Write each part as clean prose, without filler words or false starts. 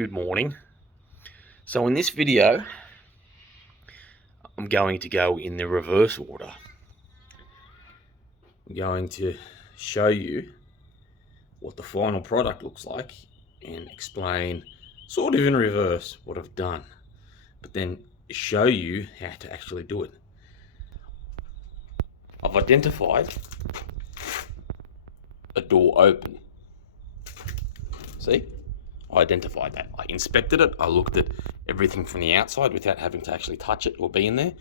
Good morning. So in this video, I'm going to go in the reverse order. I'm going to show you what the final product looks like and explain sort of in reverse what I've done, but then show you how to actually do it. I've identified a door open. See? I identified that. I inspected it. I looked at everything from the outside without having to actually touch it or be in there.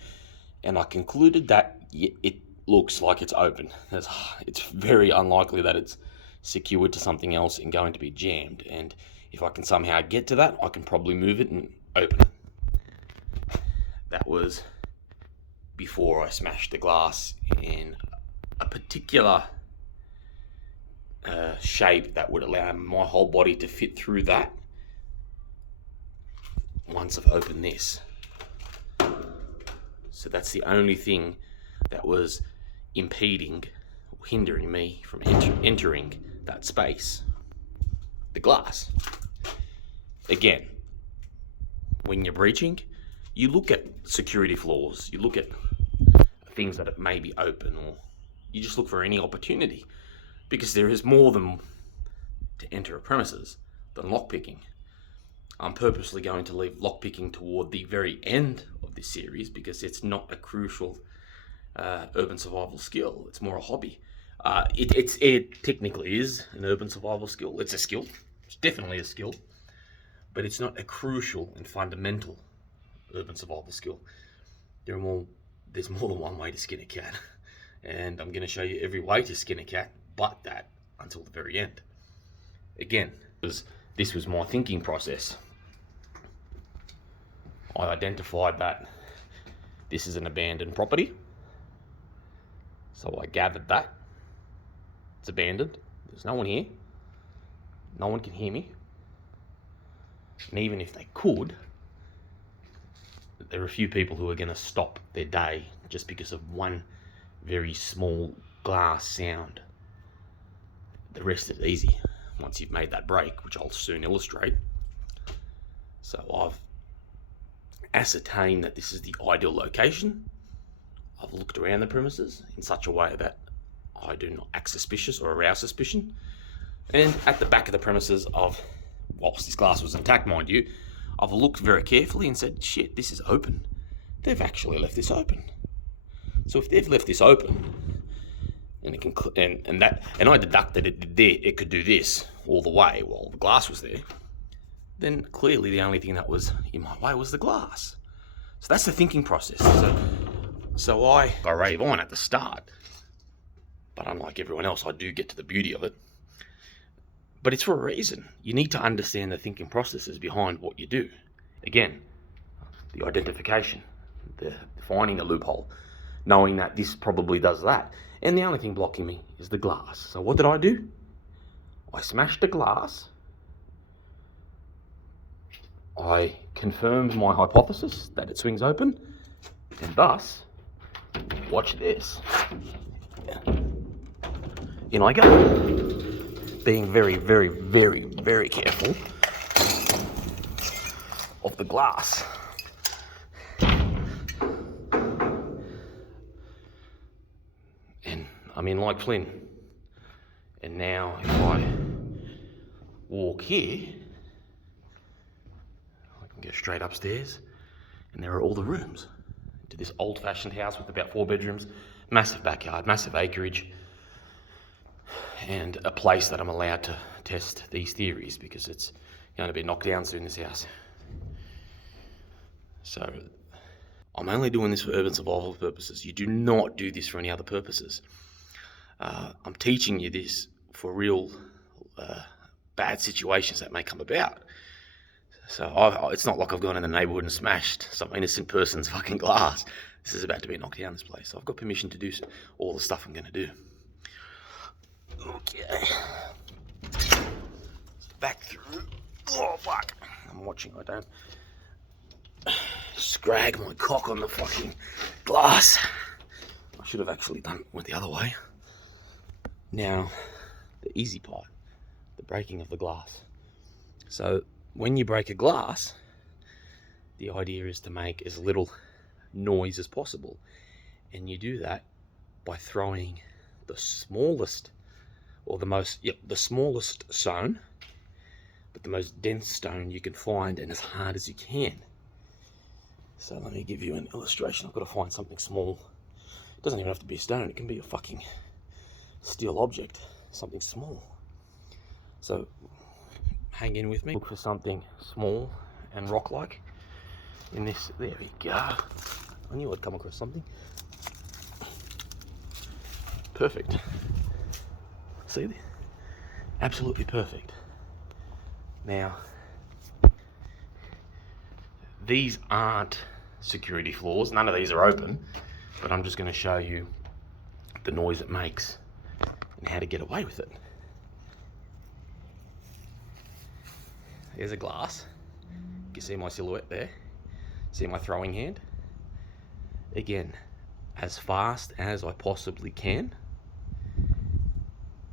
And I concluded that it looks like it's open. It's very unlikely that it's secured to something else and going to be jammed. And if I can somehow get to that, I can probably move it and open it. That was before I smashed the glass in a particular shape that would allow my whole body to fit through that once I've opened this. So that's the only thing that was impeding or hindering me from entering that space, the glass. Again, when you're breaching, you look at security flaws, you look at things that may be open, or you just look for any opportunity, because there is more than to enter a premises than lockpicking. I'm purposely going to leave lockpicking toward the very end of this series because it's not a crucial urban survival skill. It's more a hobby. It technically is an urban survival skill. It's a skill. It's definitely a skill, but it's not a crucial and fundamental urban survival skill. There's more than one way to skin a cat, and I'm going to show you every way to skin a cat, but that until the very end. Again, this was my thinking process. I identified that this is an abandoned property, so I gathered that it's abandoned. There's no one here. No one can hear me, and even if they could, there are a few people who are going to stop their day just because of one very small glass sound. The rest is easy once you've made that break, which I'll soon illustrate. So I've ascertained that this is the ideal location. I've looked around the premises in such a way that I do not act suspicious or arouse suspicion. And at the back of the premises, whilst this glass was intact, mind you, I've looked very carefully and said, shit, this is open. They've actually left this open. So if they've left this open, and it can, and I deducted it could do this all the way while the glass was there, then clearly the only thing that was in my way was the glass. So that's the thinking process. So I rave on at the start, but unlike everyone else, I do get to the beauty of it. But it's for a reason. You need to understand the thinking processes behind what you do. Again, the identification, the finding the loophole, knowing that this probably does that. And the only thing blocking me is the glass. So what did I do? I smashed the glass. I confirmed my hypothesis that it swings open. And thus, watch this. In I go. Being very, very, very, very careful of the glass. And I'm in like Flynn. And now if I walk here, I can go straight upstairs, and there are all the rooms to this old-fashioned house with about 4 bedrooms, massive backyard, massive acreage, and a place that I'm allowed to test these theories because it's going to be knocked down soon, this house. So I'm only doing this for urban survival purposes. You do not do this for any other purposes. I'm teaching you this for real bad situations that may come about. So it's not like I've gone in the neighbourhood and smashed some innocent person's fucking glass. This is about to be knocked down, this place. So I've got permission to do all the stuff I'm going to do. Okay. Back through. Oh, fuck. I'm watching, I don't scrag my cock on the fucking glass. I should have actually went the other way. Now, the easy part, the breaking of the glass. So when you break a glass, the idea is to make as little noise as possible. And you do that by throwing the smallest, or the smallest stone, but the most dense stone you can find, and as hard as you can. So let me give you an illustration. I've got to find something small. It doesn't even have to be a stone. It can be a fucking steel object, something small. So hang in with me. Look for something small and rock-like. In this, there we go. I knew I'd come across something. Perfect. See? Absolutely perfect. Now, these aren't security floors. None of these are open, but I'm just going to show you the noise it makes and how to get away with it. There's a glass. You can see my silhouette there. See my throwing hand? Again, as fast as I possibly can,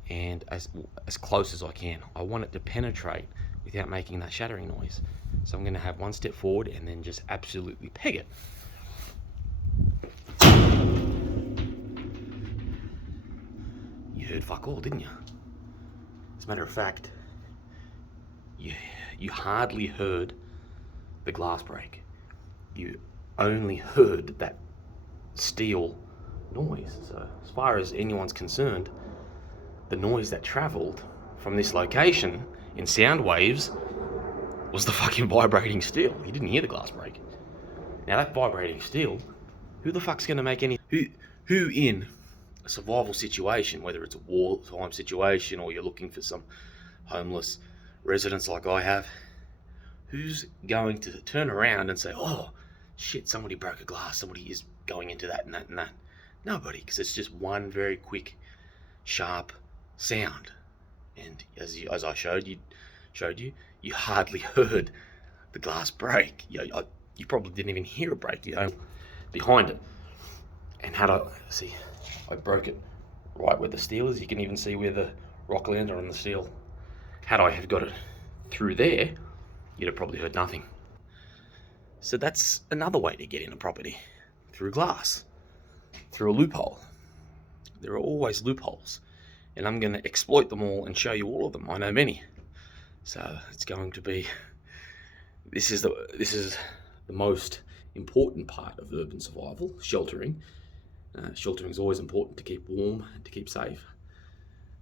and as close as I can. I want it to penetrate without making that shattering noise. So I'm going to have one step forward and then just absolutely peg it. You heard fuck all, didn't you? As a matter of fact, you hardly heard the glass break. You only heard that steel noise. So as far as anyone's concerned, the noise that travelled from this location in sound waves was the fucking vibrating steel. You didn't hear the glass break. Now that vibrating steel, who the fuck's gonna make any... Who in a survival situation, whether it's a wartime situation or you're looking for some homeless residents like I have, who's going to turn around and say, oh, shit, somebody broke a glass, somebody is going into that and that and that? Nobody, because it's just one very quick, sharp sound. And as I showed you, you hardly heard the glass break. You probably didn't even hear it break, behind it. And I broke it right where the steel is. You can even see where the rock landed on the steel. Had I have got it through there, you'd have probably heard nothing. So that's another way to get in a property, through glass, through a loophole. There are always loopholes, and I'm going to exploit them all and show you all of them. I know many. So it's going to be, this is the most important part of urban survival, sheltering. Sheltering is always important to keep warm and to keep safe.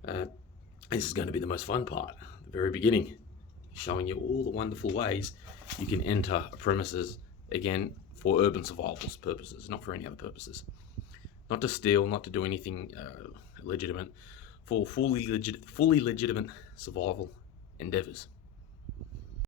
This is going to be the most fun part, the very beginning, showing you all the wonderful ways you can enter a premises, again, for urban survival purposes, not for any other purposes. Not to steal, not to do anything illegitimate, for fully legitimate survival endeavors.